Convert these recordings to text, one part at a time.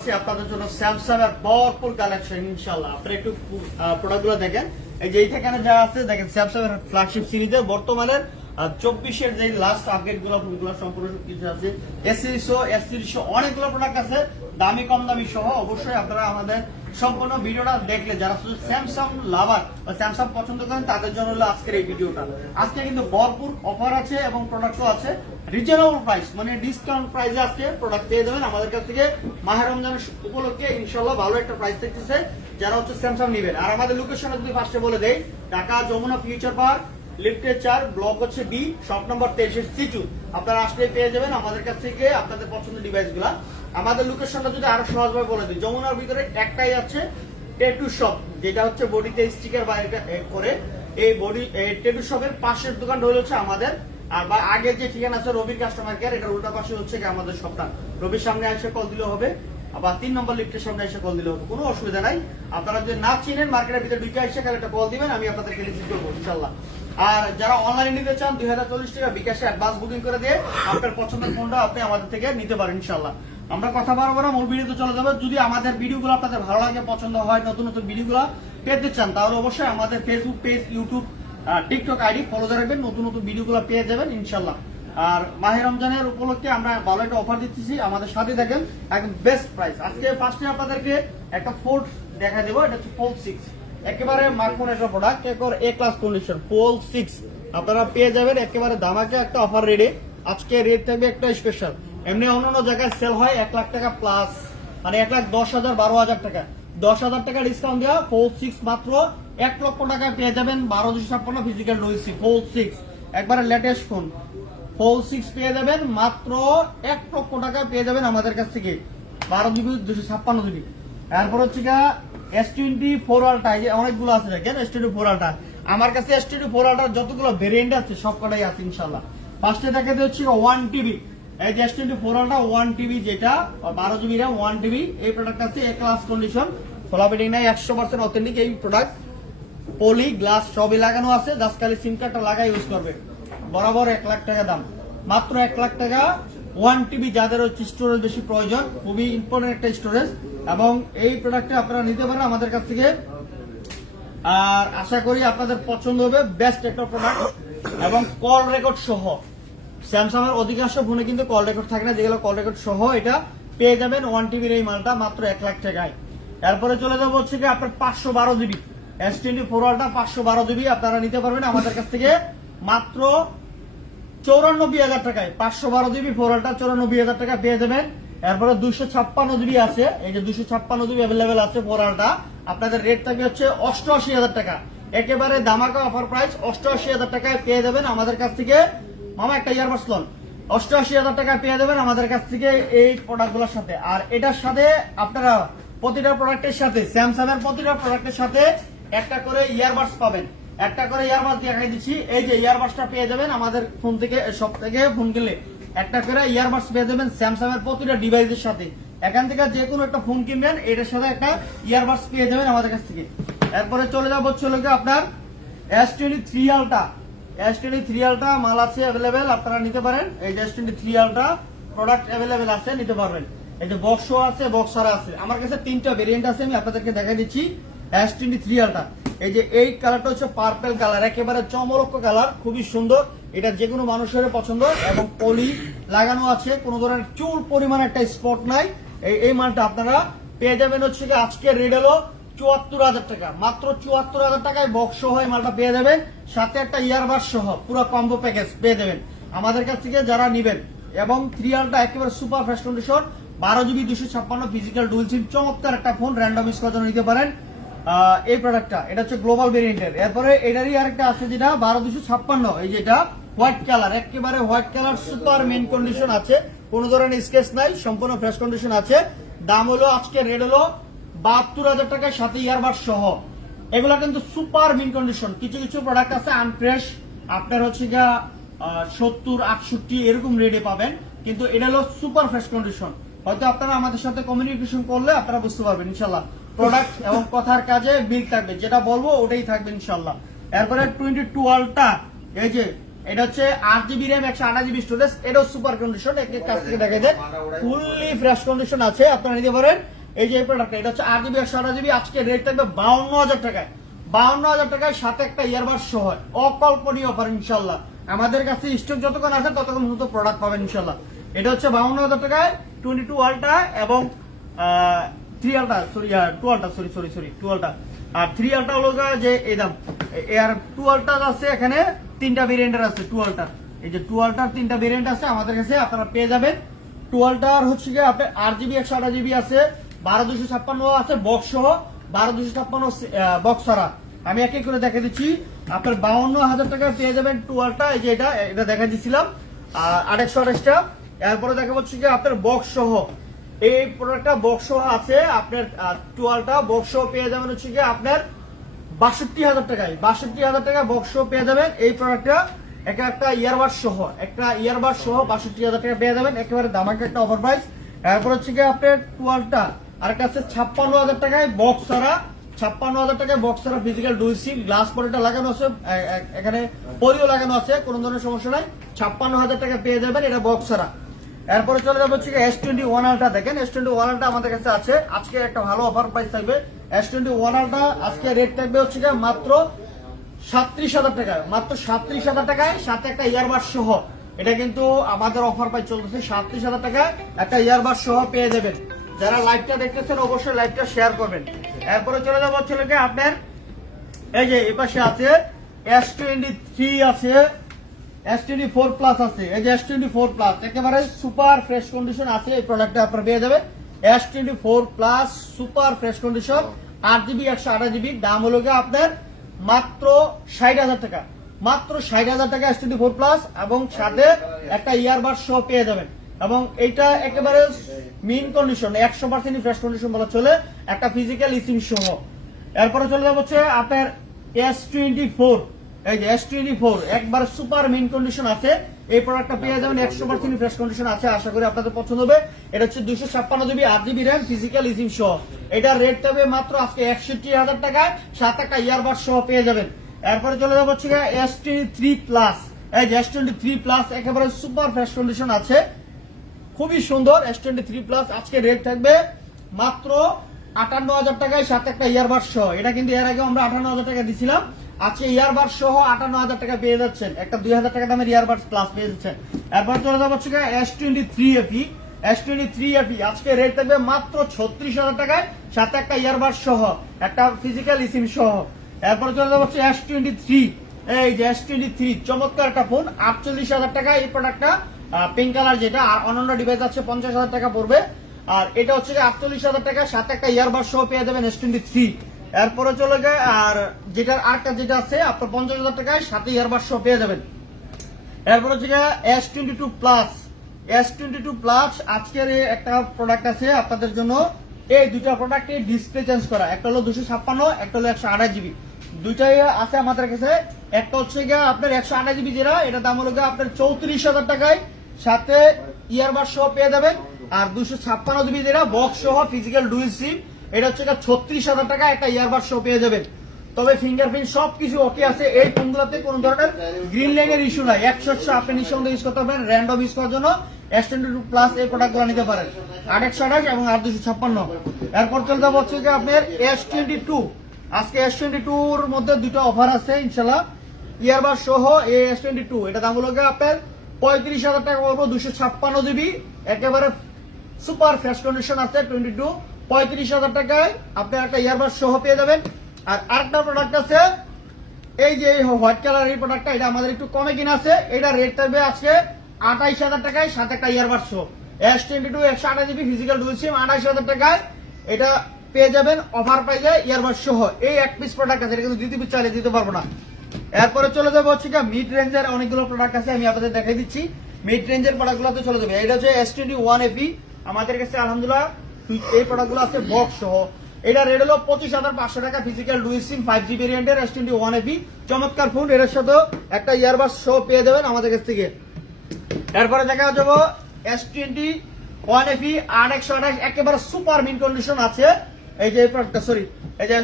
আপনাদের জন্য স্যামসাং এর ভরপুর কালেকশন ইনশাল্লাহ একটু দেখেন। এই যে যা আছে, দেখেন স্যামসাং এর ফ্ল্যাগশিপ সিরিজে বর্তমানে চব্বিশের যে লাস্ট আপডেটগুলো সম্পূর্ণ কিছু আছে। এস এসিরিশো অনেকগুলো প্রোডাক্ট আছে, দামি, কম দামি সহ। অবশ্যই আপনারা আমাদের সম্পূর্ণ ভিডিওটা দেখলে যারা শুধু স্যামসাং লাভার বা স্যামসাং পছন্দ করেন, তাদের জন্য হলো আজকের এই ভিডিওটা। আজকে কিন্তু ভরপুর অফার আছে এবং প্রোডাক্টও আছে। রিজনেবল প্রাইস মানে ডিসকাউন্ট প্রাইসে আজকে প্রোডাক্ট পেয়ে যাবেন। আমাদের কাছ থেকে মাহের রমজান উপলক্ষে ইনশাল্লাহ ভালো একটা প্রাইস থাকতেছে যারা হচ্ছে স্যামসাং নেবেন। আর আমাদের লোকেশন যদি ফার্স্টে বলে দেয় ঢাকা যমুনা ফিউচার পার্ক লিফটের চার ব্লক হচ্ছে বি শপ নম্বর তেইশের সিটু আপনারা আসলে পেয়ে যাবেন। আমাদের কাছ থেকে আপনাদের পছন্দের ডিভাইসগুলা। আমাদের লোকেশনটা যদি আরও সহজভাবে বলে দিই, যমুনার ভিতরে একটাই আছে টেটু শপ যেটা হচ্ছে বডিতে স্টিকার বা করে। এই বডি টেটু শপের পাশের দোকান হলো হচ্ছে আমাদের। আর বা, আগে যে ঠিকানা আছে রবির কাস্টমার কেয়ার এটা উল্টা পাশে হচ্ছে আমাদের শপটা রবির সামনে আসে কল দিলে হবে। আবার তিন নম্বর লিফটের সামনে এসে কল দিলে। কোনো অসুবিধা নাই। আপনারা যদি না চিনেন মার্কেটের ভিতরে ঢুকে এসে খালি একটা কল দিবেন, আমি আপনাদেরকে রিসিভ করব ইনশাল্লাহ আর যারা অনলাইনে নিতে চান, দুই হাজার চল্লিশ টাকা বিকাশে অ্যাডভান্স বুকিং করে দিয়ে আপনার পছন্দের ফোনটা আপনি আমাদের থেকে নিতে পারেন ইনশাল্লাহ আমরা কথা বারবার মূল ভিডিওতে চলে যাব। যদি আমাদের ভিডিওগুলো আপনাদের ভালো লাগে, পছন্দ হয়, নতুন নতুন ভিডিওগুলো পেতে চান, তাহলে অবশ্যই আমাদের Facebook page YouTube TikTok ID follow রাখবেন। নতুন নতুন ভিডিওগুলো পেয়ে যাবেন ইনশাল্লাহ আর মাহের রমজানের উপলক্ষে আমরা ভালো একটা অফার দিচ্ছি আমাদের সাথে দেখেন একদম বেস্ট প্রাইস আজকে ফার্স্টে আপনাদেরকে একটা ফোল্ড দেখা দেবো। এটা হচ্ছে ফোল্ড সিক্স একেবারে মার্কফোন একটা প্রোডাক্ট একবার A class condition fold six আপনারা পেয়ে যাবেন একেবারে দামাকে একটা অফার রেটে আজকে রেট থাকবে একটা স্পেশাল এমনি অন্যান্য জায়গায় সেল হয় এক লাখ টাকা প্লাস মানে এক লাখ দশ হাজার, বারো হাজার টাকা। দশ হাজার টাকা ডিসকাউন্ট দেওয়া ফোর সিক্স মাত্র এক লক্ষ টাকা পেয়ে যাবেন বারো দুশো ছাপ্পান্ন ফিজিক্যাল রয়েছে ফোর সিক্স একবারে লেটেস্ট ফোন ফোর সিক্স পেয়ে যাবেন, মাত্র এক লক্ষ টাকায় পেয়ে যাবেন আমাদের কাছ থেকে। বারো জিবি দুশো ছাপ্পান্ন জিবি এরপর হচ্ছে গা এস টোয়েন্টি ফোর আলটা অনেকগুলো আছে দেখেন এস টোয়েন্টি ফোর আলটা আমার কাছে এস টোয়েন্টি ফোর আলটার যতগুলো ভেরিয়েন্ট আছে সব কটাই আছে ইনশাল্লাহ ফার্স্টে দেখাতে হচ্ছে ওয়ান টিবি এই যে S twenty four ultra one TB যেটা, বারো জিবি র্যাম ওয়ান টিবি এই প্রোডাক্ট আছে, এ ক্লাস কন্ডিশন বেডিং নাই, একশো পার্সেন্ট অথেন্টিক এই প্রোডাক্ট পলি গ্লাস সবই লাগানো আছে জাস্ট খালি সিম কার্ডটা লাগাই ইউজ করবে। বরাবর এক লাখ টাকা দাম। মাত্র এক লাখ টাকা ওয়ান টিবি যাদের হচ্ছে স্টোরেজ বেশি প্রয়োজন, খুবই ইম্পর্টেন্ট একটা স্টোরেজ এবং এই প্রোডাক্টটা আপনারা নিতে পারেন আমাদের কাছ থেকে। আর আশা করি আপনাদের পছন্দ হবে বেস্ট একটা প্রোডাক্ট এবং কল রেকর্ড সহ। স্যামসাং এর অধিকাংশ ফোনে কিন্তু কল রেকর্ড থাকে না, যেগুলো কল রেকর্ড সহ এটা পেয়ে যাবেন ওয়ান টিভির এই মালটা মাত্র এক লাখ টাকায়। এরপরে চলে যাব হচ্ছে কি আপনার পাঁচশো বারো জিবি এস টোয়েন্টি ফোর পাঁচশো বারো জিবি আপনারা নিতে পারবেন আমাদের কাছ থেকে। মাত্র চৌরানব্বই হাজার টাকায়। পাঁচশো বারো জিবি ফোর আলটা চৌরানব্বই হাজার টাকা পেয়ে যাবেন। এরপরে দুইশো ছাপ্পান্ন জিবি আছে। এই যে দুইশো ছাপ্পান্ন জিবি অ্যাভেলেবেল আছে ফোর আলটা আপনাদের রেট থাকবে হচ্ছে অষ্টআশি হাজার টাকা। একেবারে দামাকা অফার প্রাইস অষ্টআশি হাজার টাকায় পেয়ে যাবেন আমাদের কাছ থেকে। মামা, একটা ইয়ারবাস লন। অষ্টআশি হাজার টাকা পেয়ে যাবেন আমাদের কাছ থেকে এই প্রোডাক্টগুলোর সাথে। আর এটার সাথে আপনারা প্রতিটা প্রোডাক্টের সাথে স্যামসাং এর প্রতিটা প্রোডাক্টের সাথে একটা করে ইয়ারবাডস পাবেন। একটা করে ইয়ারবাস দেখাই দিচ্ছি। এই যে ইয়ারবাসটা পেয়ে যাবেন আমাদের ফোন থেকে সব থেকে ফোন কিনলে। একটা করে ইয়ারবাস পেয়ে যাবেন স্যামসাং এর প্রতিটা ডিভাইসের সাথে। এখান থেকে যে কোনো একটা ফোন কিনবেন, এটার সাথে একটা ইয়ারবাস পেয়ে যাবেন আমাদের কাছ থেকে। এরপরে চলে যাব হচ্ছে গিয়ে আপনার S twenty three ultra S twenty three ultra মাল আছে অ্যাভেলেবেল আপনারা নিতে পারেন। এই যে S twenty three ultra product available আছে, নিতে পারবেন। এই যে বক্সও আছে বক্সার আছে। আমার কাছে তিনটা ভেরিয়েন্ট আছে, আমি আপনাদেরকে দেখাই দিচ্ছি। এস টোয়েন্টি থ্রি আলটা এই যে এই কালারটা হচ্ছে পার্পেল কালার একেবারে চমরক্ষ কালার খুবই সুন্দর। এটা যে কোনো মানুষের পছন্দ এবং পলি লাগানো আছে, কোনো ধরনের চুল পরিমাণ একটা স্পট নাই। এই এই মালটা আপনারা পেয়ে যাবেন হচ্ছে কি আজকের রেড হলো চুয়াত্তর হাজার টাকা। মাত্র চুয়াত্তর হাজার টাকায় বক্স এই মালটা পেয়ে যাবেন। সাথে একটা ইয়ারবাস সহ, পুরো কম্বো প্যাকেজ পেয়ে যাবেন। আমাদের কাছ থেকে যারা নিবেন এবং থ্রি আলটা একেবারে সুপার ফ্রেশ কন্ডিশন বারো জিবি দুশো ছাপ্পান্ন ফিজিক্যাল ডুয়েল চমৎকার একটা ফোন র্যান্ডম ইউজ নিতে পারেন। এই প্রোডাক্টটা এটা হচ্ছে গ্লোবাল ভেরিয়েন্টের এরপরে এটারই আরেকটা আছে যেটা বারো দুশো ছাপ্পান্ন। এই যেটা হোয়াইট কালার একেবারে white colour super mint condition আছে। কোনো ধরনের স্কেচ নাই, সম্পূর্ণ ফ্রেশ কন্ডিশন আছে। দাম হলো আজকে রেড হলো বাহাত্তর হাজার টাকার সাথে ইয়ারবাড সহ। এগুলা কিন্তু সুপার মিন কন্ডিশন কিছু কিছু প্রোডাক্ট আছে আনফ্রেশ আপনার হচ্ছে গা সত্তর, আটষট্টি, এরকম রেটে পাবেন। কিন্তু এটা হলো সুপার ফ্রেশ কন্ডিশন হয়তো আপনারা আমাদের সাথে কমিউনিকেশন করলে আপনারা বুঝতে পারবেন, ইনশাল্লাহ। প্রোডাক্ট এবং কথার কাজে বিল থাকবে, যেটা বলব ওটাই থাকবে ইনশাল্লাহ। এরপরে টোয়েন্টি টু আলটা এই যে, এটা হচ্ছে আট জিবি র্যাম একশো আঠাশ জিবি স্টোরেজ এটাও সুপার কন্ডিশন এক কাছ থেকে দেখে দেয় ফুললি ফ্রেশ কন্ডিশন আছে, আপনারা নিতে পারেন। এই যে প্রোডাক্ট এটা হচ্ছে আট জিবি একশো আঠাশ জিবি আজকে রেট থাকবে বাউন্ন হাজার টাকায়। বাউন্ন হাজার টাকায় সাথে একটা ইয়ারবাস সহ, অকল্পনীয় অফার ইনশাল্লাহ। আমাদের কাছে স্টক যতক্ষণ আছে, ততক্ষণ মতো প্রোডাক্ট পাবেন ইনশাল্লাহ। এটা হচ্ছে বাউন্ন হাজার টাকায় টোয়েন্টি টু আলটা এবং three sorry two ultra sorry sorry sorry two ultra আর থ্রি হলো যে, এই এর টু আলটা আছে এখানে তিনটা ভেরিয়েন্টের আছে টু এই যে টু আলটার তিনটা ভেরিয়েন্ট আছে, আমাদের কাছে আপনারা পেয়ে যাবেন। টুয়েলটার হচ্ছে গিয়ে আপনার আট জিবি একশো আঠাশ জিবি আছে, বারো দুশো ছাপ্পান্ন আছে বক্স সহ, বারো দুশো ছাপ্পান্ন বক্স ছাড়া। আমি এক এক করে দেখে দিচ্ছি। আপনার বাউন্ন হাজার টাকা পেয়ে যাবেন টুয়েলটা এই যে এটা এটা দেখা দিচ্ছিলাম আর আড়াইশো আঠাশটা। এরপরে দেখা হচ্ছে কি আপনার বক্স সহ। এই প্রোডাক্টটা বক্স আছে, আপনার টুয়েলটা বক্স পেয়ে যাবেন হচ্ছে কি আপনার বাষট্টি হাজার টাকায়। বাষট্টি হাজার টাকা বক্স পেয়ে যাবেন এই প্রোডাক্টটা একটা একটা ইয়ারবাস সহ, একটা ইয়ারবাস সহ বাষট্টি হাজার টাকা পেয়ে যাবেন। একেবারে দামাকে একটা অফার প্রাইস এরপর হচ্ছে কি আপনার টুয়েলভটা আর কাছে ছাপ্পান্ন হাজার টাকায় বক্স ছাড়া। ছাপ্পান্ন হাজার টাকায় বক্স ছাড়া ফিজিক্যাল ডুই সিম গ্লাস পরেটা লাগানো আছে এখানে পরিও লাগানো আছে, কোনো ধরনের সমস্যা নাই। ছাপ্পান্ন হাজার টাকা পেয়ে যাবেন এটা বক্স ছাড়া। এরপরে চলে যাব হচ্ছে এস টোয়েন্টি ওয়ান আলটা দেখেন। এস টোয়েন্টি ওয়ান আলটা আমাদের কাছে আছে। আজকে একটা ভালো অফার প্রাইস থাকবে। এস টোয়েন্টি ওয়ান আলটা আজকে রেট থাকবে হচ্ছে মাত্র সাত্রিশ হাজার টাকায় মাত্র সাত্রিশ হাজার টাকায় সাথে একটা ইয়ারবাস সহ। এটা কিন্তু আমাদের অফার প্রাইস চলতেছে সাত্রিশ হাজার টাকায় একটা ইয়ারবাস সহ পেয়ে যাবেন। যারা লাইভটা দেখতেছেন, অবশ্যই লাইভটা শেয়ার করবেন। এরপরে চলে যাব হচ্ছে আপনার এই যে এই পাশে আছে এস টোয়েন্টি থ্রি আছে। এস টোয়েন্টি ফোর প্লাস আছে। এই যে এস টোয়েন্টি ফোর প্লাস একেবারে সুপার ফ্রেশ কন্ডিশন আছে, এই প্রোডাক্টটা আপনারা পেয়ে যাবেন। S twenty four plus super fresh condition আট জিবি একশো আঠাশ জিবি দাম হলো গিয়ে আপনার মাত্র ষাট হাজার টাকা। মাত্র ষাট হাজার টাকা এস টোয়েন্টি ফোর প্লাস এবং সাথে একটা ইয়ারবার সহ পেয়ে যাবেন। এবং এইটা একেবারে মিন কন্ডিশন একশো পার্সেন্ট ফ্রেশ কন্ডিশন বলা চলে, একটা ফিজিক্যাল ইসিম সহ এরপরে চলে যাব হচ্ছে আপনার এস টোয়েন্টি ফোর এই এস টোয়েন্টি ফোর একবার সুপার মিন কন্ডিশন আছে, এই প্রোডাক্টটা পেয়ে যাবেন একশো পার্সেন্ট ফ্রেশ কন্ডিশন আছে, আশা করি আপনাদের পছন্দ হবে। এটা হচ্ছে দুশো ছাপ্পান্ন আট জিবি র্যাম ফিজিক্যাল এটার রেট থাকবে মাত্র আজকে হাজার টাকায়, সাত পেয়ে যাবেন। এরপরে চলে যাব হচ্ছে S three plus S twenty three plus একেবারে সুপার ফ্রেশ কন্ডিশন আছে। খুবই সুন্দর এস টোয়েন্টি থ্রি প্লাস আজকে রেট থাকবে মাত্র আটান্ন হাজার টাকায় সাথে একটা ইয়ারবাড সহ। এটা কিন্তু এর আগে আমরা আটান্ন হাজার টাকা দিছিলাম। আজকে ইয়ারবাড সহ আটান্ন হাজার টাকা পেয়ে যাচ্ছেন। একটা দুই হাজার টাকা দামের ইয়ারবাড প্লাস পেয়ে যাচ্ছেন। এরপর চলে যাব হচ্ছে S twenty three AP S twenty three AP আজকে রেট থাকবে মাত্র ছত্রিশ হাজার টাকায়, সাথে একটা ইয়ারবাড সহ, একটা ফিজিক্যাল ইসিম সহ। এরপরে চলে যাব হচ্ছে এস টোয়েন্টি থ্রি এই যে এস টোয়েন্টি থ্রি চমৎকার একটা ফোন আটচল্লিশ হাজার টাকা এই প্রোডাক্টটা পিঙ্ক কালার যেটা, আর অনন্য ডিভাইস আছে, পঞ্চাশ হাজার টাকা পড়বে। আর এটা হচ্ছে আটচল্লিশ হাজার টাকা সাথে একটা ইয়ারবার সহ পেয়ে যাবেন এস টোয়েন্টি থ্রি এরপরে চলে যায় আর যেটার আরেকটা যেটা আছে, আপনার পঞ্চাশ হাজার টাকায় সাথে ইয়ারবার সহ পেয়ে যাবেন। এরপরে হচ্ছে S twenty two plus S twenty two plus আজকের একটা প্রোডাক্ট আছে আপনাদের জন্য। এই দুইটা প্রোডাক্টে ডিসপ্লে চেঞ্জ করা। একটা হলো দুশো ছাপ্পান্ন, একটা হলো একশো আঠাশ জিবি। দুইটাই আছে আমাদের কাছে। একটা হচ্ছে গিয়ে আপনার একশো আঠাশ জিবি যেটা এটা দাম হলো গিয়ে আপনার চৌত্রিশ হাজার টাকায়। সাথে ইয়ারবার সহ পেয়ে যাবেন। আর দুশো ছাপ্পান্ন জিবি যেটা বক্স সহ ফিজিক্যাল ডুইল সিম এটা হচ্ছে ছত্রিশ হাজার টাকা একটা ইয়ারবার শো পেয়ে যাবেন। তবে ফিঙ্গারপ্রিন্ট সবকিছু ওকে আছে। এই ফোনগুলোতে কোনো ধরনের গ্রিন লাইনের ইস্যু নাই। একশো একশো আপনি নিঃসন্দেহে ইউজ করতে পারবেন র্যান্ডম ইউজ করার জন্য এস টোয়েন্টি টু প্লাস এই প্রোডাক্টগুলো নিতে পারেন। আট একশো আঠাশ এবং আট দুশো ছাপ্পান্ন। এরপর চলে যাব হচ্ছে যে আপনার এস টোয়েন্টি টু আজকে এস টোয়েন্টি টুর মধ্যে দুটো অফার আছে ইনশাল্লাহ ইয়ারবার সহ এ এস টোয়েন্টি টু এটা দাম হলো আপনার পঁয়ত্রিশ হাজার টাকা পড়ব দুশো ছাপ্পান্ন জিবি। একেবারে সুপার ফ্রেশ কন্ডিশন আছে টোয়েন্টি টু পঁয়ত্রিশ হাজার টাকায় আপনি একটা ইয়ারবাস সহ পেয়ে যাবেন। আর আরেকটা প্রোডাক্ট আছে, এই যে হোয়াইট কালার এই প্রোডাক্টটা এটা আমাদের একটু কমে কিনা আছে, এটা রেট থাকবে আজকে আঠাইশ হাজার টাকায়, সাথে একটা ইয়ারবাস সহ। এস টোয়েন্টি টু একশো আঠাশ জিবি ফিজিক্যাল ডুয়েল সিম আঠাইশ হাজার টাকায় এটা পেয়ে যাবেন অফার পাই যায় ইয়ারবাস সহ। এই এক পিস প্রোডাক্ট আছে, এটা কিন্তু দিতে চাইলে দিতে পারব না। এরপরে চলে যাব হচ্ছে মিড রেঞ্জের অনেকগুলো প্রোডাক্ট আছে, আমি আপনাদের দেখাই দিচ্ছি। মিড রেঞ্জের প্রোডাক্টগুলোতে চলে যাবে। এটা হচ্ছে এস টোয়েন্টি ওয়ান এপি আমাদের কাছে আলহামদুলিল্লাহ এই প্রোডাক্টগুলো আছে বক্স সহ। এটা রেট হলো পঁচিশ হাজার পাঁচশো টাকা physical dual SIM five G ভেরিয়েন্টের এস টোয়েন্টি ওয়ান এপি চমৎকার ফোন এর সাথে একটা ইয়ারবাস সহ পেয়ে যাবেন আমাদের কাছ থেকে। এরপরে দেখা যাব এস টোয়েন্টি ওয়ান এপি আট একশো আঠাশ একেবারে সুপার মিন কন্ডিশন আছে। এই যে প্রোডাক্টটা সরি এই যে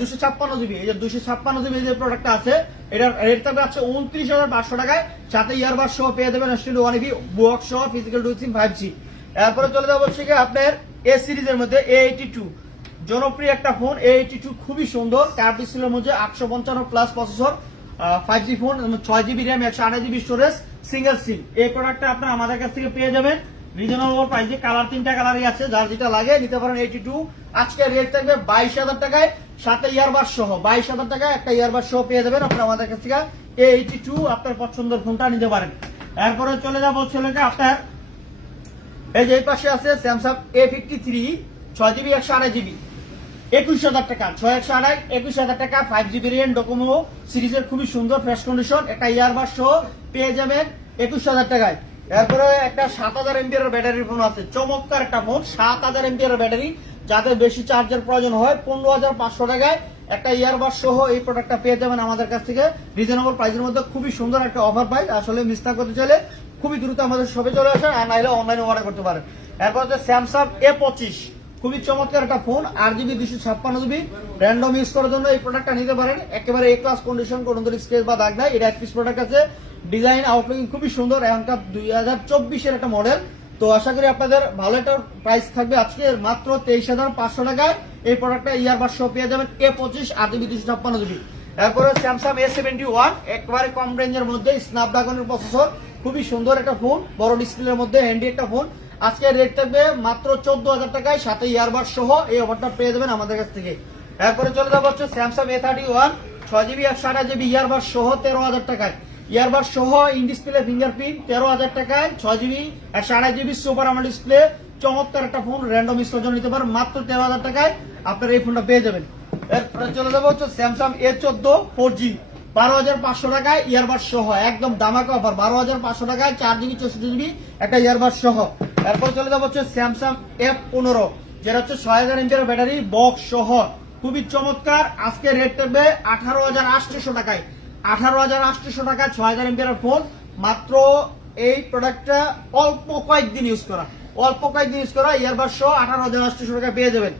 দুশো ছাপ্পান্ন জিবি এই যে দুশো ছাপ্পান্ন জিবি যে প্রোডাক্টটা আছে, এটার রেট থাকবে আছে উনত্রিশ হাজার পাঁচশো টাকায়। সাথে ইয়ারবার সহ পেয়ে দেবেন স্টুডিও ওয়ান ইভি বক্স সহ physical dual SIM five G এরপরে চলে যাব হচ্ছে আপনার এ সিরিজের মধ্যে এ এইটি টু জনপ্রিয় একটা ফোন এ এইটি টু খুবই সুন্দর। কার্ড ডিসপ্লের মধ্যে আটশো পঞ্চান্ন plus processor five G phone ছয় জিবি র্যাম একশো আঠাশ জিবি স্টোরেজ সিঙ্গেল সিম এই প্রোডাক্টটা আপনার আমাদের কাছ থেকে পেয়ে যাবেন। রিজনেবল প্রাইসে কালার তিনটা কালারই আছে, যার যেটা লাগে নিতে পারেন এইটি টু আজকে রেট থাকবে বাইশ হাজার টাকায়, সাথে ইয়ারবার সহ। বাইশ হাজার টাকায় একটা ইয়ারবার সহ পেয়ে যাবেন আপনার আমাদের কাছ থেকে। এইটি টু আপনার পছন্দের ফোনটা নিতে পারেন। এরপরে চলে যাব হলো আপনার এই যে পাশে আছে স্যামসাং এ ফিফটি থ্রি ছয় জিবি একশো আড়াই জিবি একুশ হাজার টাকা, ছয় একশো আড়াই, একুশ হাজার টাকা ফাইভ জিবি রেন ডোকোমো সিরিজের খুবই সুন্দর ফ্রেশ কন্ডিশন একটা ইয়ারবার সহ পেয়ে যাবেন একুশ হাজার টাকায়। এরপরে একটা সাত হাজার এমপিআর ব্যাটারির ফোন আছে, চমৎকার একটা ফোন, সাত হাজার এমপিআর ব্যাটারি, যাদের বেশি চার্জের প্রয়োজন হয়, পনেরো হাজার পাঁচশো টাকায় একটা ইয়ারবার সহ এই প্রোডাক্টটা পেয়ে যাবেন আমাদের কাছ থেকে। রিজনেবল প্রাইসের মধ্যে খুবই সুন্দর একটা অফার প্রাইস আসলে মিস না করতে চাইলে খুবই দ্রুত আমাদের শপে চলে আসেন, আর নাইলে অনলাইনে অর্ডার করতে পারেন। এরপর হচ্ছে স্যামসাং এ পঁচিশ। খুবই চমৎকার একটা ফোন আট জিবি দুশো ছাপ্পান্ন জিবি র্যান্ডম ইউজ করার জন্য এই প্রোডাক্টটা নিতে পারেন। একেবারে এ ক্লাস কন্ডিশন কোনো ধরনের স্কেচ বা দাগ নাই। এটা এক পিস প্রোডাক্ট আছে। ডিজাইন আউটলুকিং খুবই সুন্দর, এখনকার দুই হাজার চব্বিশের একটা মডেল তো আশা করি আপনাদের ভালো একটা প্রাইস থাকবে আজকে, মাত্র তেইশ হাজার পাঁচশো টাকায়। এই প্রোডাক্টটা ইয়ার বার সহ পেয়ে যাবেন এ পঁচিশ আট জিবি দুশো ছাপ্পান্ন জিবি এরপরে স্যামসাং এ সেভেন্টি ওয়ান একবারে কম রেঞ্জের মধ্যে স্ন্যাপড্রাগনের প্রসেসর খুবই সুন্দর একটা ফোন, বড় ডিসপ্লের মধ্যে হ্যান্ডি একটা ফোন। আজকে রেট থাকবে মাত্র চোদ্দ হাজার টাকায় সাথে ইয়ারবার সহ এই অফারটা পেয়ে যাবেন আমাদের কাছ থেকে। এরপরে চলে যাব হচ্ছে স্যামসাং এ থার্টি ওয়ান ছয় জিবি একশো আঠাশ জিবি ইয়ারবার সহ তেরো হাজার টাকায়। ইয়ারবার সহ ইন ডিসপ্লে ফিঙ্গারপ্রিন্ট তেরো হাজার টাকায়, ছয় জিবি একশো আঠাশ জিবি সুপার আমার ডিসপ্লে চমৎকার একটা ফোন র্যান্ডম ইনস্টলেশন নিতে পারেন, মাত্র তেরো হাজার টাকায় আপনারা এই ফোনটা পেয়ে যাবেন। এরপরে চলে যাব হচ্ছে স্যামসাং এ চোদ্দ ফোর জি বারো হাজার পাঁচশো টাকায় ইয়ারবার সহ, একদম দামাকা অফার বারো হাজার পাঁচশো টাকায় চার জিবি চৌষট্টি জিবি একটা ইয়ারবার সহ। এরপর চলে যাব হচ্ছে স্যামসাং এফ পনেরো, যেটা হচ্ছে ছয় হাজার এমপিআর ব্যাটারি বক্স সহ। খুবই চমৎকার, আজকে রেট থাকবে আঠারো হাজার আটশো টাকায়। আঠারো হাজার আটশো টাকা ছয় হাজার এমপিআর ফোন মাত্র এই প্রোডাক্টটা অল্প কয়েকদিন ইউজ করা। অল্প কয়েকদিন ইউজ করা ইয়ারবার সহ আঠারো হাজার আটশো টাকা পেয়ে যাবেন।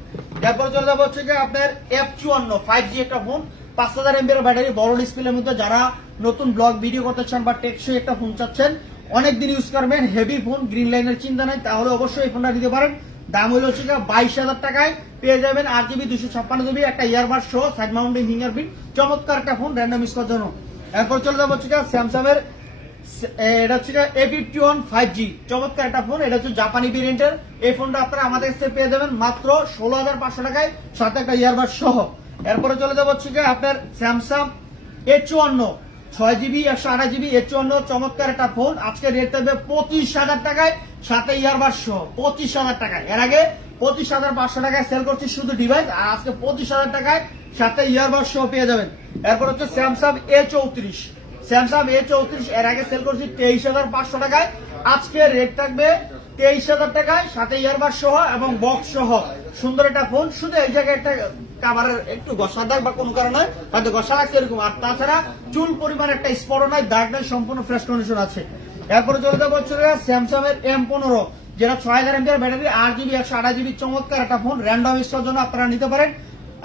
এরপর চলে যাব হচ্ছে আপনার এফ চুয়ান্ন ফাইভ জি একটা ফোন পাঁচ হাজার এমপিআর ব্যাটারি, বড় ডিসপ্লের মধ্যে যারা নতুন ব্লগ ভিডিও করতে চান বা টেকসই একটা ফোন চাচ্ছেন অনেক দিন ইউজ করবেন হেভি ফোন গ্রিন লাইনের চিন্তা নাই, তাহলে অবশ্যই এই ফোনটা নিতে পারেন। দাম হলো হচ্ছে বাইশ হাজার টাকায়, পেয়ে যাবেন আট জিবি দুশো ছাপ্পান্ন জিবি একটা ইয়ারবার শো সাইড মাউন্টিং ফিঙ্গারপ্রিন্ট চমৎকার একটা ফোন র্যান্ডম ইউজ করার জন্য। এরপর চলে যাব হচ্ছে স্যামসাং এর এটা হচ্ছে A fifty one five G চমৎকার একটা ফোন এটা হচ্ছে জাপানি ভেরিয়েন্টের এই ফোনটা আপনারা আমাদের কাছে পেয়ে যাবেন মাত্র ষোলো হাজার পাঁচশো টাকায়, সাথে একটা ইয়ারবার সহ এরপরে চলে যাব হচ্ছে গিয়ে আপনার স্যামসাং এ চুয়ান্ন, ছয় জিবি একশো আড়াই জিবি এ চুয়ান্ন, চমৎকার একটা ফোন আজকে রেট থাকবে পঁচিশ হাজার টাকায়, সাথে ইয়ারবার সহ, পঁচিশ হাজার টাকায়। এর আগে পঁচিশ হাজার পাঁচশো টাকায় সেল করছি শুধু ডিভাইস আর আজকে পঁচিশ হাজার টাকায় সাথে ইয়ারবার সহ পেয়ে যাবেন। এরপর হচ্ছে স্যামসাং এ চৌত্রিশ স্যামসাং এ চৌত্রিশ, এর আগে সেল করছি তেইশ হাজার পাঁচশো টাকায়। আজকে রেট থাকবে তেইশ হাজার টাকায় সাথে ইয়ারবার সহ এবং বক্স সহ। সুন্দর একটা ফোন শুধু এই জায়গায় একটা কাভারের একটু ঘষা দাগ বা কোনো কারণে হয়তো ঘষা লাগছে এরকম। আর তাছাড়া চুল পরিমাণ একটা স্পট নাই দাগ নাই, সম্পূর্ণ ফ্রেশ কন্ডিশন আছে। এরপরে চলে যাব স্যামসাং এর এম পনেরো, যেটা ছয় হাজার এমপিআর ব্যাটারি, আট জিবি একশো আঠাশ জিবি চমৎকার একটা ফোন র্যান্ডম ইউজের জন্য আপনারা নিতে পারেন।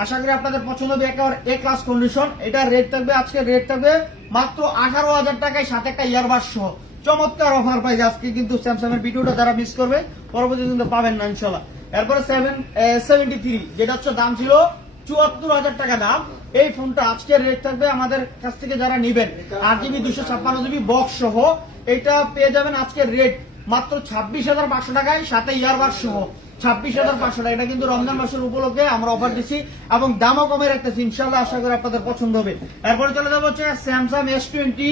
আশা করি আপনাদের পছন্দ হবে, একেবারে এ ক্লাস কন্ডিশন এটা রেট থাকবে, আজকে রেট থাকবে মাত্র আঠারো হাজার টাকায় সাথে একটা ইয়ারবাস সহ। চমৎকার অফার পাইছে আজকে কিন্তু স্যামসাং এর ভিডিওটা যারা মিস করবে পরবর্তী কিন্তু পাবেন না ইনশাল্লাহ এরপরে সেভেন থ্রি যেটা হচ্ছে দাম ছিল চুয়াত্তর হাজার টাকা দাম। এই ফোনটা আজকের রেট থাকবে আমাদের কাছ থেকে যারা নিবেন। আট জিবি দুশো ছাপ্পান্ন জিবি বক্স সহ এইটা পেয়ে যাবেন আজকের রেট মাত্র ছাব্বিশ হাজার পাঁচশো টাকায়, সাথে ইয়ারবার সহ। ছাব্বিশ হাজার পাঁচশো টাকা। এটা কিন্তু রমজান মাসের উপলক্ষে আমরা অফার দিচ্ছি এবং দামও কমে রাখতেছি। ইনশাল্লাহ আশা করি আপনাদের পছন্দ হবে। এরপরে চলে যাব হচ্ছে Samsung S twenty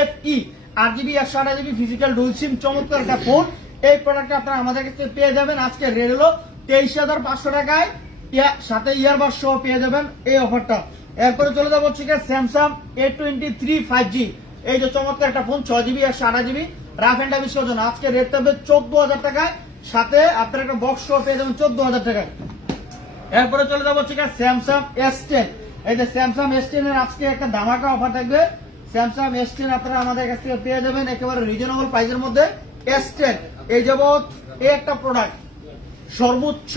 F E আট জিবি একশো আঠাশ জিবি ফিজিক্যাল ডুল সিম চমৎকার একটা ফোন এই প্রোডাক্টটা আপনারা আমাদের কাছে পেয়ে যাবেন। আজকে রেট হলো তেইশ হাজার পাঁচশো টাকায়। সাথে ইয়ারবার সহ পেয়ে যাবেন এই অফারটা এরপরে চলে যাব হচ্ছে Samsung A twenty three five G এই যে চমৎকার একটা ফোন ছয় জিবি একশো আঠাশ জিবি রাফ এন্ড ডাবিস জন্য আজকে রেট থাকবে চোদ্দ হাজার টাকায়। সাথে আপনার একটা বক্স সহ পেয়ে যাবেন চোদ্দ হাজার টাকায়। এরপরে চলে যাব হচ্ছে স্যামসাং এস টেন এই যে স্যামসাং এস টেন এর আজকে একটা ধামাকা অফার থাকবে। স্যামসাং এস টেন আপনারা আমাদের কাছ থেকে পেয়ে যাবেন একেবারে রিজনেবল প্রাইসের মধ্যে। এস টেন এই যাবৎ একটা প্রোডাক্ট সর্বোচ্চ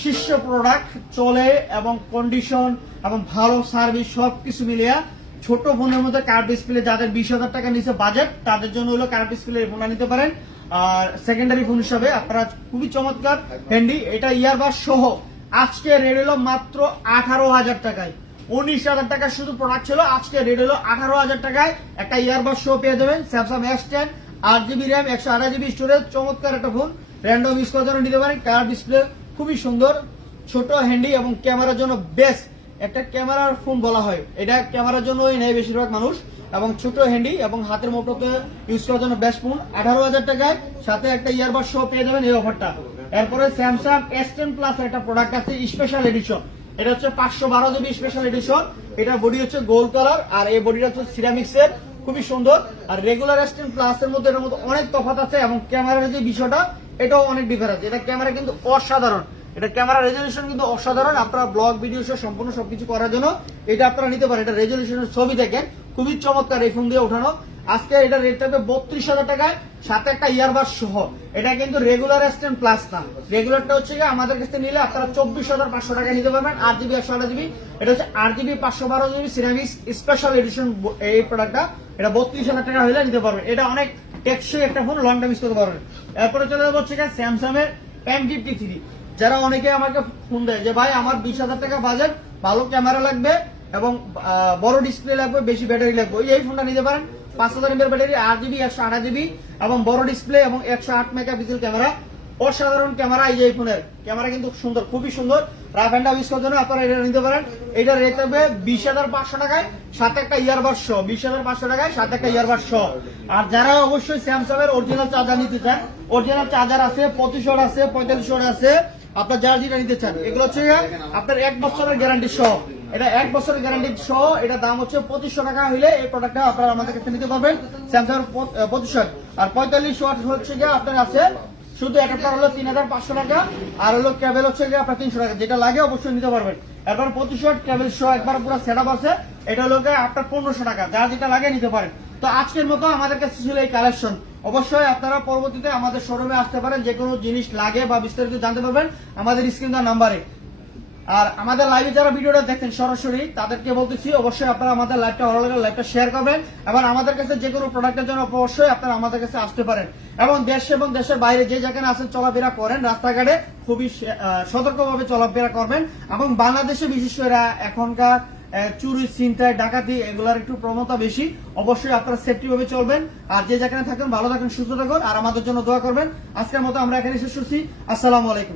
শীর্ষ প্রোডাক্ট চলে এবং কন্ডিশন এবং ভালো সার্ভিস সবকিছু মিলিয়ে ছোট ফোনের মধ্যে কার্ড ডিসপ্লে যাদের বিশ হাজার টাকা নিচে বাজেট তাদের জন্য হলো কার্ড ডিসপ্লে ফোনটা নিতে পারেন। আর সেকেন্ডারি ফোন হিসাবে আপনারা খুবই চমৎকার হ্যান্ডি এটা ইয়ারবাস সহ। আজকে রেড হলো মাত্র আঠারো হাজার টাকায়। উনিশ হাজার টাকার শুধু প্রোডাক্ট ছিল। আজকে রেড হলো আঠারো হাজার টাকায়। একটা ইয়ারবাস শো পেয়ে যাবেন। স্যামসাং এস টেন আট জিবি র্যাম একশো আঠাশ জিবি স্টোরেজ চমৎকার একটা ফোন র্যান্ডম ইউজ করার জন্য নিতে পারেন কালার ডিসপ্লে খুবই সুন্দর। ছোট হ্যান্ডি এবং ক্যামেরার জন্য বেস্ট একটা ক্যামেরার ফোন বলা হয়। এটা ক্যামেরার জন্যই নেয় বেশিরভাগ মানুষ। এবং ছোট হ্যান্ডি এবং হাতের মোটরতে ইউজ করার জন্য বেস্ট ফোন আঠারো হাজার টাকায় সাথে একটা ইয়ারবাস শো পেয়ে যাবেন এই অফারটা এরপরে স্যামসাং এস টেন প্লাস একটা প্রোডাক্ট আছে স্পেশাল এডিশন এটা হচ্ছে পাঁচশো বারো জিবি স্পেশাল এডিশন এটা বডি হচ্ছে গোল্ড কালার আর এই বডিটা হচ্ছে সিরামিক্স এর। খুবই সুন্দর। আর রেগুলার এস টেন প্লাস এর মধ্যে এর মধ্যে অনেক তফাৎ আছে এবং ক্যামেরার যে বিষয়টা, এটাও অনেক ডিফারেন্স এটা ক্যামেরা কিন্তু অসাধারণ। এটা ক্যামেরা রেজলিউশন কিন্তু অসাধারণ। আপনারা ব্লগ ভিডিও সম্পূর্ণ সবকিছু করার জন্য এটা আপনারা নিতে পারেন। এটা রেজলিউশনের ছবি দেখেন। খুবই চমৎকার এই ফোন দিয়ে ওঠানো। আজকে এটা রেট থাকবে বত্রিশ হাজার টাকায়, সাথে একটা ইয়ারবাস সহ। এটা কিন্তু রেগুলার এসটেন প্লাস না। রেগুলারটা হচ্ছে গিয়ে আমাদের কাছে নিলে আপনারা চব্বিশ হাজার পাঁচশো টাকা নিতে পারবেন, আট জিবি একশো আঠাশ জিবি এটা হচ্ছে আট জিবি পাঁচশো বারো জিবি সিরামিক্স স্পেশাল এডিশন এই প্রোডাক্টটা এটা বত্রিশ হাজার টাকা হলে নিতে পারবেন। এটা অনেক টেকসই একটা ফোন লং টাইম ইউজ করতে পারবেন। এরপরে চলে যাব হচ্ছে স্যামসাং এর এম ফিফটি থ্রি যারা অনেকে আমাকে ফোন দেয় যে, ভাই, আমার বিশ হাজার টাকা বাজেট ভালো ক্যামেরা লাগবে এবং বড় ডিসপ্লে লাগবে, বেশি ব্যাটারি লাগবে। এই ফোনটা নিতে পারেন। পাঁচ হাজার এমএর ব্যাটারি, আট জিবি, একশো আঠাশ জিবি এবং বড় ডিসপ্লে এবং একশো আট মেগাপিক্সেল ক্যামেরা অসাধারণ ক্যামেরা এই যে ফোনের ক্যামেরা কিন্তু সুন্দর, খুবই সুন্দর। রাফ হ্যান্ড ইউজ করার জন্য আপনারা এটা নিতে পারেন। এটা রেট হবে বিশ হাজার পাঁচশো টাকায়, সাথে একটা ইয়ারবাস সহ বিশ হাজার পাঁচশো টাকায়, সাথে একটা ইয়ারবাস সহ আর যারা অবশ্যই স্যামসাং এর অরিজিনাল চার্জার নিতে চান অরিজিনাল চার্জার আছে, পঁচিশ আছে, পঁয়তাল্লিশ আছে, আপনার যারা যেটা নিতে চান, এগুলো হচ্ছে আপনার এক বছরের গ্যারান্টি সহ। এটা এক বছরের গ্যারান্টি সহ এটা দাম হচ্ছে পঁচিশশো টাকা হইলে এই প্রোডাক্টটা আপনারা আমাদের কাছে নিতে পারবেন। স্যামসাং পঁচিশ ওয়াট আর পঁয়তাল্লিশ ওয়াট হচ্ছে গিয়ে আপনার আছে শুধু এক একটা হলো তিন হাজার পাঁচশো টাকা, আর হলো ক্যাবেল হচ্ছে গিয়ে আপনার তিনশো টাকা। যেটা লাগে অবশ্যই নিতে পারবেন। এরপর পঁচিশ ওয়াট ক্যাবেল সহ একবার পুরো সেট আপ আছে। এটা হলো আপনার পনেরোশো টাকা। যা যেটা লাগে নিতে পারেন। তো আজকের মতো আমাদের কাছে ছিল এই কালেকশন অবশ্যই আপনারা পরবর্তীতে আমাদের শোরুমে আসতে পারেন। যে কোনো জিনিস লাগে বা বিস্তারিত জানতে পারবেন আমাদের স্ক্রিন দেওয়ার নাম্বারে আর আমাদের লাইভে যারা ভিডিওটা দেখেন সরাসরি, তাদেরকে বলতেছি, অবশ্যই আপনারা আমাদের লাইভটা ভালো লাগলে লাইভটা শেয়ার করবেন এবং আমাদের কাছে যে কোনো প্রোডাক্টের জন্য অবশ্যই আপনারা আমাদের কাছে আসতে পারেন। এবং দেশ এবং দেশের বাইরে যে যেখানে আছেন, চলাফেরা করেন, রাস্তাঘাটে খুবই সতর্কভাবে চলাফেরা করবেন এবং বাংলাদেশে বিশেষ করে এখনকার চুরি, ছিনতাই, ডাকাতি, এগুলার একটু প্রবণতা বেশি। অবশ্যই আপনারা সেফটি ভাবে চলবেন। আর যে যেখানে থাকেন, ভালো থাকেন, সুস্থ থাকুন। আর আমাদের জন্য দোয়া করবেন। আজকের মতো আমরা এখানে শেষ করছি। আসসালামু আলাইকুম।